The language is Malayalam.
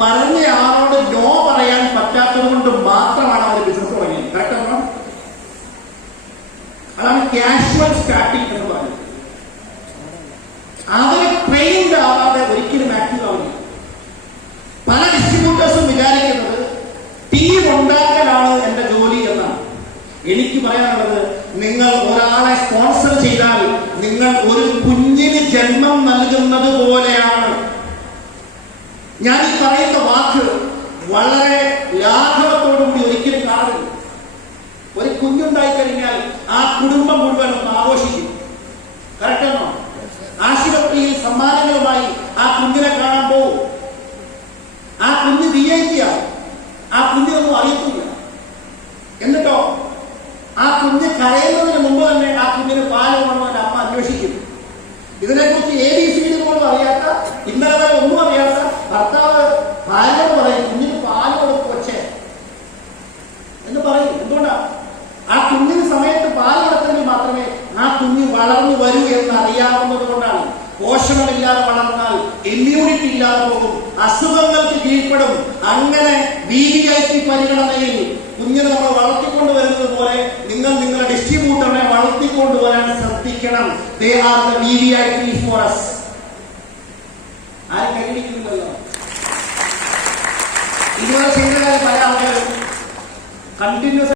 പറഞ്ഞ ആളോട് നോ പറയാൻ പറ്റാത്തത് കൊണ്ട് മാത്രമാണ് അവർ ബിസിനസ് തുടങ്ങിയത്. കറക്റ്റ് ആണോ? അതാണ് കാഷ്വൽ സ്റ്റാർട്ടിംഗ് എന്ന് പറയുന്നത്. അവരെ ട്രെയിൻഡ് ആവാതെ ഒരിക്കലും ആക്റ്റീവ് ആവില്ല. പല ഡിസ്ട്രിബ്യൂട്ടേഴ്സും വിചാരിക്കുന്നത് ടീം ഉണ്ടാക്കലാണ് എന്റെ ജോലി എന്നാണ്. എനിക്ക് പറയാനുള്ളത്, നിങ്ങൾ ഒരാളെ സ്പോൺസർ ചെയ്താൽ നിങ്ങൾ ഒരു കുഞ്ഞിന് ജന്മം നൽകുന്നത് പോലെയാണ്. ഞാൻ ഈ പറയുന്ന വാക്ക് വളരെ ലാഘവത്തോടുകൂടി ഒരിക്കലും കാണരുത്. ഒരു കുഞ്ഞുണ്ടായി കഴിഞ്ഞാൽ ആ കുടുംബം മുഴുവൻ ഒന്ന് ആഘോഷിക്കും. കറക്റ്റാണോ? ആശുപത്രിയിൽ സമ്മാനങ്ങളുമായി ആ കുഞ്ഞിനെ കാണാൻ പോകും. ആ കുഞ്ഞ് വിജയിക്കുകയാണ്. ആ കുഞ്ഞിനൊന്നും അറിയത്തില്ല. എന്നിട്ടോ ആ കുഞ്ഞ് കരയുന്നതിന് മുമ്പ് തന്നെ ആ കുഞ്ഞിന് പാല് വേണമെന്ന് അമ്മ അന്വേഷിക്കും. ഇതിനെക്കുറിച്ച് ABC പോലും അറിയാത്ത, ഇന്നലെ വരെ ഒന്നും അറിയാത്ത ഭർത്താവ് ഭാര്യയോട് പറയും, കുഞ്ഞിന് പാല് കൊടുക്കും കൊച്ചേ എന്ന് പറയും. എന്തുകൊണ്ടാണ്? ആ കുഞ്ഞിന് സമയത്ത് പാല് കൊടുത്തെങ്കിൽ മാത്രമേ ആ കുഞ്ഞ് വളർന്നു വരൂ എന്ന് അറിയാവുന്നത് കൊണ്ടാണ്. പോഷണമില്ലാതെ വളർന്നാൽ ഇമ്മ്യൂണിറ്റി ഇല്ലാതെ പോകും, അസുഖങ്ങൾക്ക് കീഴ്പ്പെടും. അങ്ങനെ VVIP പരിഗണനയിൽ കുഞ്ഞിനെ നമ്മൾ വളർത്തിക്കൊണ്ടുവരുന്നത് പോലെ നിങ്ങൾ നിങ്ങളുടെ ഡിസ്ട്രിബ്യൂട്ടറിനെ വളർത്തിക്കൊണ്ടുവരാൻ ശ്രദ്ധിക്കണം. They are the VVIPs for us. ആരും കൈയടിക്കുന്നില്ലല്ലോ. ഇതുവരെ ചെയ്ത പല ആൾക്കാരും കണ്ടിന്യൂസ്